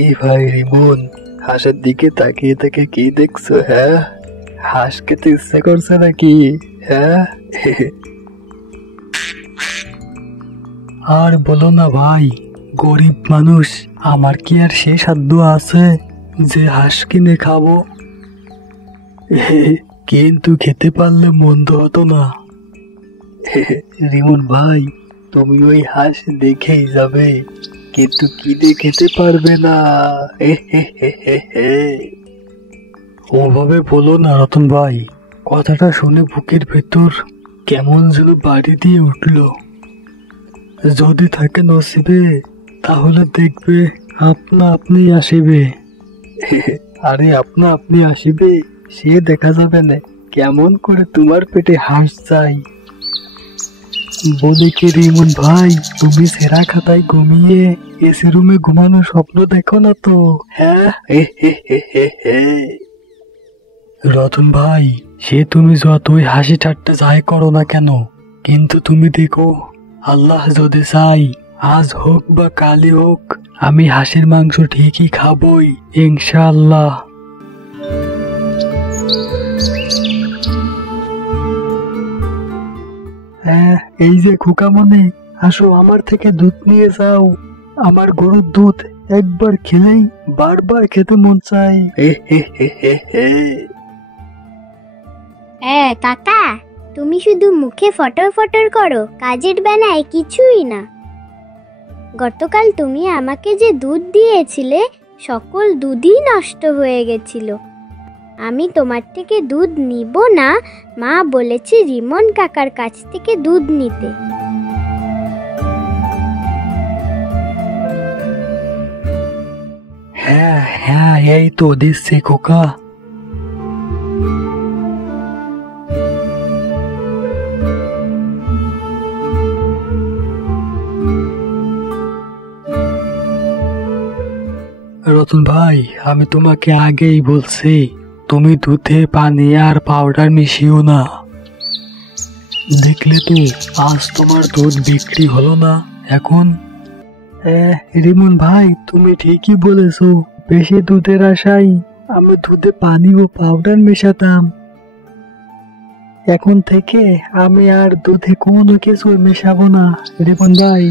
এই ভাই রিমন, হাঁসের দিকে তাকিয়ে থেকে কি দেখছো? হ্যাঁ, হাঁস খেতে ইচ্ছে করছে নাকি? হ্যাঁ। আর বলো না ভাই, গরিব মানুষ, আমার কি আর সে সাধ্য আছে যে হাঁস কিনে খাবো? কিন্তু খেতে পারলে মন্দ হতো না। রিমন ভাই, তুমি ওই হাঁস দেখেই যাবে, কিন্তু কিনে খেতে পারবে না। ওভাবে বলো না রতন ভাই, কথাটা শুনে বুকের ভেতর কেমন যেন বাড়ি দিয়ে উঠল। যদি থাকে নসিবে, তাহলে দেখবে আপনা আপনি আসিবে। আরে আপনা আপনি আসিবে সে দেখা যাবে না, কেমন করে তোমার পেটে হাঁস চাই। বলে কি রিমন ভাই, তুমি সেরা খাতায় ঘুমিয়ে এসি রুমে ঘুমানোর স্বপ্ন দেখো না তো? হ্যাঁ। রতন ভাই, সে তুমি যতই হাসি ঠাট্টা যাই করো না কেন, কিন্তু তুমি দেখো, আল্লাহ যদি চাই, আজ হোক বা কালই হোক, আমি হাঁসের মাংস ঠিকই খাবই, ইনশাআল্লাহ। হ্যাঁ, এই যে খোকামনি, আসো আমার থেকে দুধ নিয়ে যাও। আমার গরুর দুধ একবার খেলেই বারবার খেতে মন চায়। হ্যাঁ কাকা, তুমি শুধু মুখে ফটর ফটর করো, কাজের বেলায় কিছুই না। গতকাল তুমি আমাকে যে দুধ দিয়েছিলে, সকল দুধই নষ্ট হয়ে গেছিল। আমি তোমার থেকে দুধ নিব না, মা বলেছে রিমন কাকার কাছ থেকে দুধ নিতে। হ্যাঁ হ্যাঁ, এই তো দিচ্ছি খোকা। রতন ভাই, আমি তোমাকে আগেই বলছি, তুমি দুধে পানি আর পাউডার মিশিও না। দেখলে তো, আজ তোমার দুধ বিক্রি হলো না। এখন রিমন ভাই, তুমি ঠিকই বলেছো, বেশি দুধের আশায় আমি দুধে পানি ও পাউডার মেশাতাম। এখন থেকে আমি আর দুধে কোনো কিছু মেশাবো না রিমন ভাই।